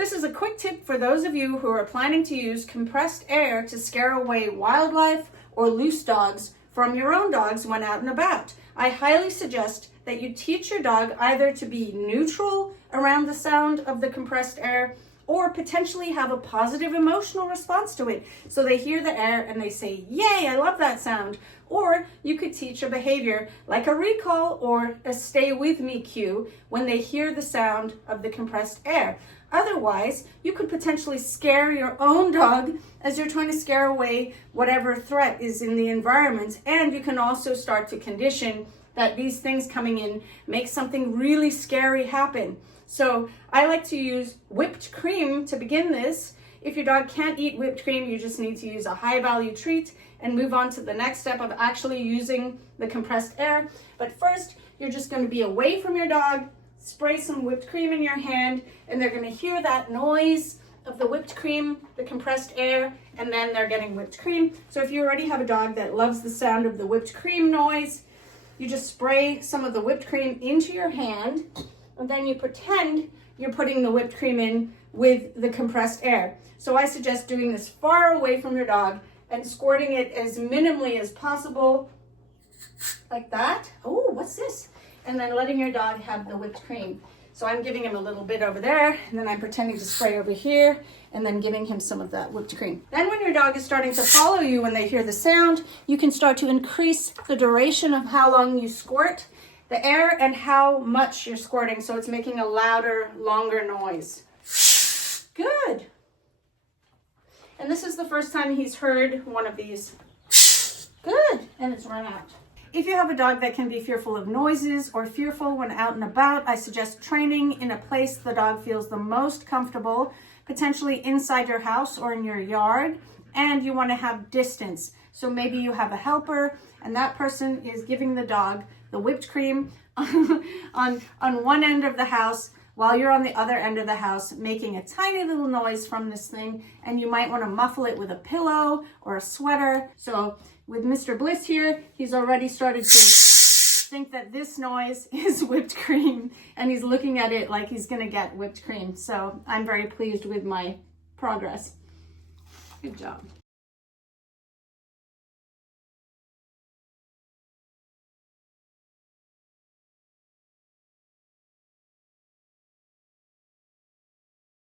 This is a quick tip for those of you who are planning to use compressed air to scare away wildlife or loose dogs from your own dogs when out and about. I highly suggest that you teach your dog either to be neutral around the sound of the compressed air or potentially have a positive emotional response to it. So they hear the air and they say, "Yay, I love that sound." Or you could teach a behavior like a recall or a stay with me cue when they hear the sound of the compressed air. Otherwise, you could potentially scare your own dog as you're trying to scare away whatever threat is in the environment. And you can also start to condition that these things coming in make something really scary happen. So I like to use whipped cream to begin this. If your dog can't eat whipped cream, you just need to use a high value treat and move on to the next step of actually using the compressed air. But first, you're just going to be away from your dog, spray some whipped cream in your hand, and they're going to hear that noise of the whipped cream, the compressed air, and then they're getting whipped cream. So if you already have a dog that loves the sound of the whipped cream noise, you just spray some of the whipped cream into your hand, and then you pretend you're putting the whipped cream in with the compressed air. So I suggest doing this far away from your dog and squirting it as minimally as possible, like that. Oh, what's this? And then letting your dog have the whipped cream. So I'm giving him a little bit over there, and then I'm pretending to spray over here, and then giving him some of that whipped cream. Then when your dog is starting to follow you when they hear the sound, you can start to increase the duration of how long you squirt the air and how much you're squirting, so it's making a louder, longer noise. Good. And this is the first time he's heard one of these. Good. And it's run out. If you have a dog that can be fearful of noises or fearful when out and about, I suggest training in a place the dog feels the most comfortable, potentially inside your house or in your yard, and you want to have distance. So maybe you have a helper and that person is giving the dog the whipped cream on one end of the house while you're on the other end of the house making a tiny little noise from this thing, and you might want to muffle it with a pillow or a sweater. So with Mr. Bliss here, he's already started to think that this noise is whipped cream, and he's looking at it like he's gonna get whipped cream. So I'm very pleased with my progress. Good job.